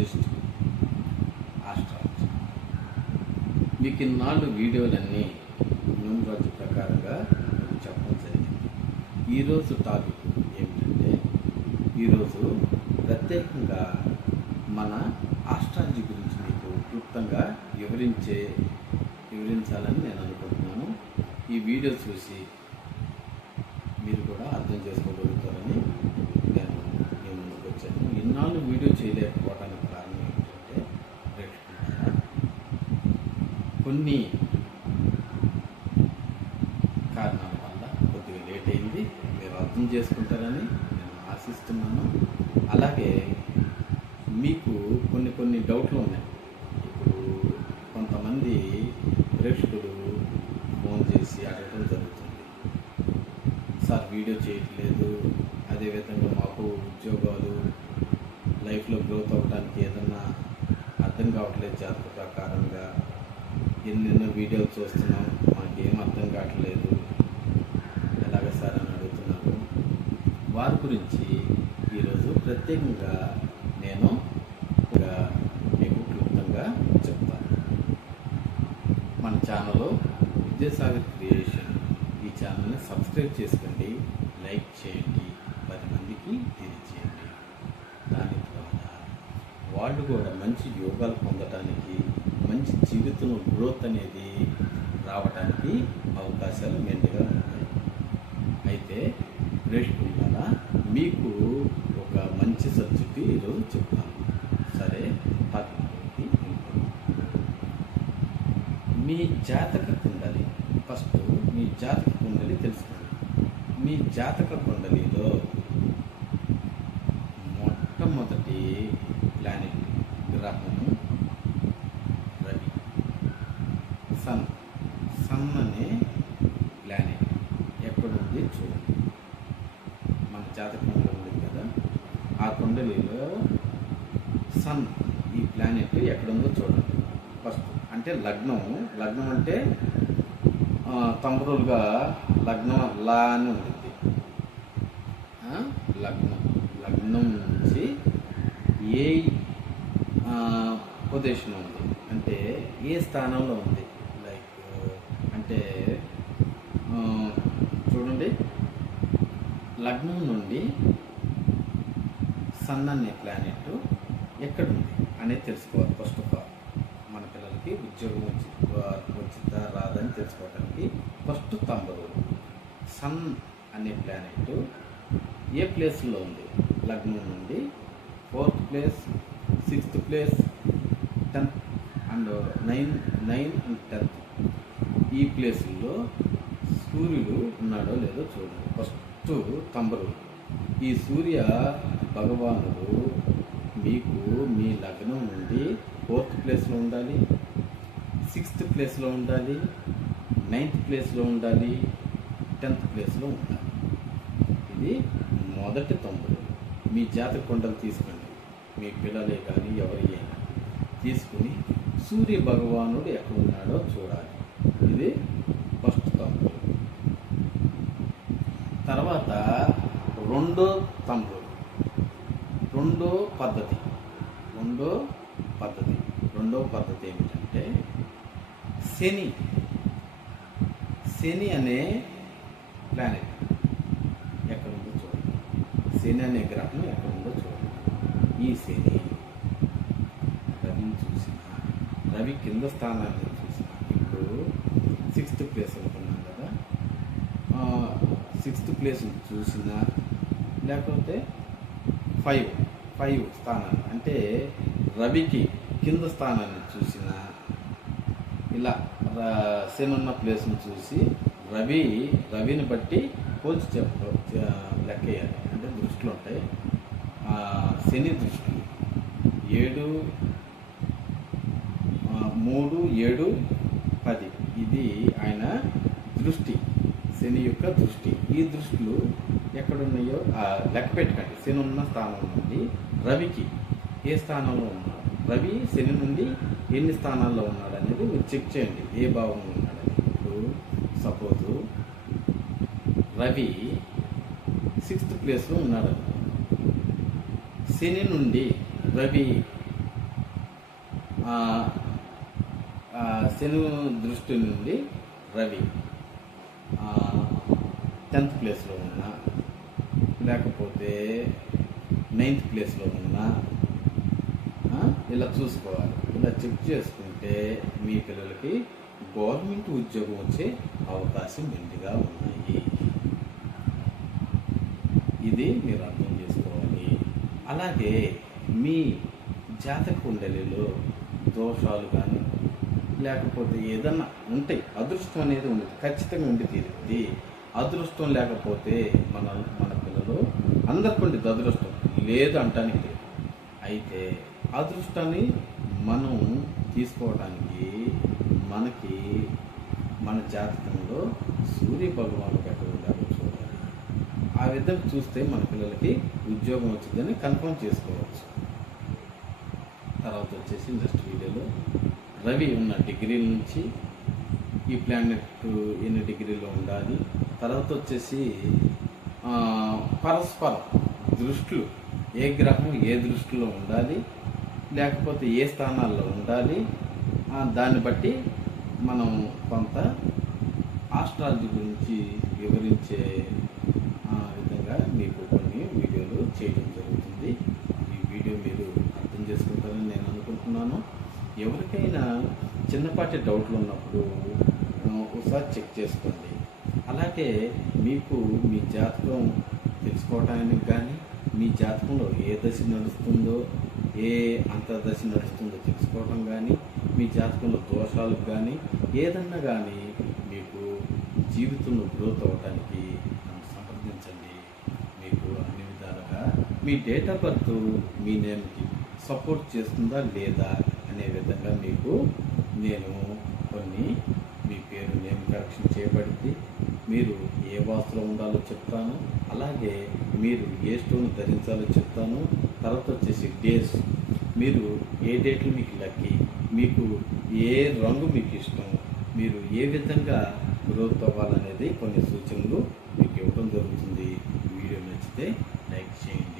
Just astrology మీకు ఇన్నాళ్ళు వీడియోలన్నీ న్యూమరాలజీ ప్రకారంగా మీకు చెప్పడం జరిగింది. ఈరోజు టాపిక్ ఏమిటంటే ఈరోజు ప్రత్యేకంగా మన ఆస్ట్రాలజీ గురించి మీకు క్లుప్తంగా వివరించే వివరించాలని నేను అనుకుంటున్నాను. ఈ వీడియో చూసి మీరు కూడా అర్థం చేసుకోగలుగుతారని నేను మీ ముందుకు వచ్చాను ఇన్నాళ్ళు వీడియో చేయలేకపోవడానికి కారణం ఏంటంటే ప్రేక్షకులారా, కొన్ని కారణాల వల్ల కొద్దిగా లేట్ అయింది. మీరు అర్థం చేసుకుంటారని నేను ఆశిస్తున్నాను. అలాగే మీకు కొన్ని కొన్ని డౌట్లు ఉన్నాయి. ఇప్పుడు కొంతమంది ప్రేక్షకులు ఫోన్ చేసి అడగడం జరుగుతుంది. సార్ వీడియో చేయట్లేదు. అదేవిధంగా మాకు ఉద్యోగాలు లైఫ్లో గ్రోత్ అవ్వడానికి ఏదన్నా అర్థం కావట్లేదు జాతక ప్రకారంగా. ఎన్నెన్నో వీడియోలు చూస్తున్నాం. మాకేం అర్థం కావట్లేదు. ఎలాగ సార్ అని అడుగుతున్నారు. వారి గురించి ఈరోజు ప్రత్యేకంగా నేను మీకు క్లుప్తంగా చెప్తాను. మన ఛానల్ విద్యాసాగర్ క్రియేషన్ ఈ ఛానల్ని సబ్స్క్రైబ్ చేసుకోండి. లైక్ చేయండి. పది మందికి తెలియచేయండి దాని ద్వారా వాళ్ళు కూడా మంచి యోగాలు పొందడానికి మంచి జీవితంలో గ్రోత్ అనేది రావడానికి అవకాశాలు మెండుగా ఉంటాయి. అయితే ప్రేక్షకుల మీకు ఒక మంచి సబ్జెక్టు ఈరోజు చెప్తాను. సరే టాపిక్లోకి మీ జాతక కుండలి ఫస్ట్ మీ జాతక కుండలి తెలుసుకోండి. మీ జాతక కుండలిలో మొట్టమొదటి ప్లానెట్ గ్రహం రవి సన్ సన్ అనే ప్లానెట్ ఎక్కడుంది చూడండి మన జాతక కుండలి ఉంది కదా ఆ కుండలిలో సన్ ఈ ప్లానెట్ ఎక్కడుందో చూడండి. ఫస్ట్ అంటే లగ్నం. లగ్నం అంటే తంబరులుగా లగ్నం లా అని ఉంటుంది లగ్నం. లగ్నం నుంచి ఏ ఉపదేశం పొజిషన్ ఉంది? అంటే ఏ స్థానంలో ఉంది? లైక్ అంటే చూడండి. లగ్నం నుండి సన్ అనే ప్లానెట్ ఎక్కడుంది అనేది తెలుసుకోవాలి. ఫస్ట్ ఆఫ్ ఆల్ మన పిల్లలకి ఉద్యోగం వచ్చి వచ్చిందా రాదని తెలుసుకోవడానికి ఫస్ట్ తంబరు సన్ అనే ప్లానెట్ ఏ ప్లేస్లో ఉంది? లగ్నం నుండి fourth place sixth place tenth and nine nine and tenth ఈ ప్లేసుల్లో సూర్యుడు ఉన్నాడో లేదో చూడండి. ఫస్ట్ తంబరు ఈ సూర్య భగవానుడు మీకు మీ లగ్నం నుండి ఫోర్త్ ప్లేస్లో ఉండాలి సిక్స్త్ ప్లేస్లో ఉండాలి నైన్త్ ప్లేస్లో ఉండాలి టెన్త్ ప్లేస్లో ఉండాలి. ఇది మొదటి తొమ్మిది మీ జాతక కొండలు తీసుకోండి. మీ పిల్లలే కానీ ఎవరి అయినా తీసుకుని సూర్య భగవానుడు ఎక్కడ ఉన్నాడో చూడాలి. ఇది ఫస్ట్ తమ్ముడు. తర్వాత రెండో తమ్ముడు. రెండో పద్ధతి. రెండో పద్ధతి. రెండో పద్ధతి ఏమిటంటే శని. శని అనే ప్లానెట్ ఎక్కడ ఉందో చూడండి. శని అనే గ్రహం ఎక్కడ ఉందో చూడండి. ఈ శని రవిని చూసిన రవి కింద స్థానాన్ని చూసిన. ఇప్పుడు సిక్స్త్ ప్లేస్ అనుకున్నాం కదా. సిక్స్త్ ప్లేస్ చూసిన లేకపోతే ఫైవ్ ఫైవ్ స్థానాన్ని అంటే రవికి కింద స్థానాన్ని చూసిన ఇలా ర- శని ఉన్న ప్లేస్ని చూసి రవి రవిని బట్టి పోల్చి చెప్ప లెక్కేయాలి. అంటే దృష్టిలు ఉంటాయి. ఆ, శని దృష్టిలు ఏడు మూడు ఏడు పది. ఇది ఆయన దృష్టి శని యొక్క దృష్టి. ఈ దృష్టిలు ఎక్కడున్నాయో లెక్క పెట్టుకోండి. శని ఉన్న స్థానం నుండి రవికి ఏ స్థానంలో ఉన్నాడు? రవి శని నుండి ఎన్ని స్థానాల్లో ఉన్నాడు అనేది మీరు చెక్ చేయండి. ఏ భావంలో ఉన్నాడు ఇప్పుడు సపోజు రవి సిక్స్త్ ప్లేస్లో ఉన్నాడు. శని నుండి రవి శని దృష్టి నుండి రవి టెన్త్ ప్లేస్లో ఉన్నా లేకపోతే నైన్త్ ప్లేస్లో ఉన్నా ఇలా చూసుకోవాలి. ఇలా చెక్ చేసుకుంటే మీ పిల్లలకి గవర్నమెంట్ ఉద్యోగం వచ్చే అవకాశం మెండుగా ఉన్నాయి? ఇది మీరు అర్థం చేసుకోవాలి. అలాగే మీ జాతక కుండలిలో దోషాలు కానీ లేకపోతే ఏదన్నా ఉంటాయి అదృష్టం అనేది ఉండదు ఖచ్చితంగా ఉండి తీరుద్ది అదృష్టం లేకపోతే మన మన పిల్లలు అందరికి ఉండేది అదృష్టం లేదు అంటానికి లేదు అయితే అదృష్టాన్ని మనం తీసుకోవడానికి మనకి మన జాతకంలో సూర్య భగవానుడు ఎక్కడ చూడాలి ఆ విధంగా చూస్తే మన పిల్లలకి ఉద్యోగం వచ్చిందని కన్ఫర్మ్ చేసుకోవచ్చు. తర్వాత వచ్చేసి నెక్స్ట్ వీడియోలో రవి ఉన్న డిగ్రీల నుంచి ఈ ప్లానెట్ ఎన్ని డిగ్రీలో ఉండాలి తర్వాత వచ్చేసి పరస్పర పరస్పరం దృష్టిలు ఏ గ్రహం ఏ దృష్టిలో ఉండాలి లేకపోతే ఏ స్థానాల్లో ఉండాలి దాన్ని బట్టి మనం కొంత ఆస్ట్రాలజీ గురించి వివరించే విధంగా మీకు కొన్ని వీడియోలు చేయడం జరుగుతుంది. ఈ వీడియో మీరు అర్థం చేసుకుంటారని నేను అనుకుంటున్నాను. ఎవరికైనా చిన్నపాటి డౌట్లు ఉన్నప్పుడు ఒకసారి చెక్ చేసుకోండి. అలాగే మీకు మీ జాతకం తెలుసుకోవడానికి కానీ మీ జాతకంలో ఏ దశ నడుస్తుందో ఏ అంతర్దశ నడుస్తుందో తెలుసుకోవడం కానీ మీ జాతకంలో దోషాలకు కానీ ఏదన్నా కానీ మీకు జీవితంలో గ్రోత్ అవ్వడానికి నన్ను సంప్రదించండి. మీకు అన్ని విధాలుగా మీ డేట్ ఆఫ్ బర్త్ మీ నేమ్కి సపోర్ట్ చేస్తుందా లేదా అనే విధంగా మీకు నేను కొన్ని మీ పేరు నేమ్ కరెక్షన్ చేయబడింది. మీరు ఏ వాస్తులో ఉండాలో చెప్తాను. అలాగే మీరు ఏ స్టోన్ ధరించాలో చెప్తాను. తర్వాత వచ్చేసి డేస్ మీరు ఏ డేట్లు మీకు లక్కీ మీకు ఏ రంగు మీకు ఇష్టం? మీరు ఏ విధంగా గ్రోత్ అవ్వాలనేది కొన్ని సూచనలు మీకు ఇవ్వడం జరుగుతుంది. వీడియో నచ్చితే లైక్ చేయండి.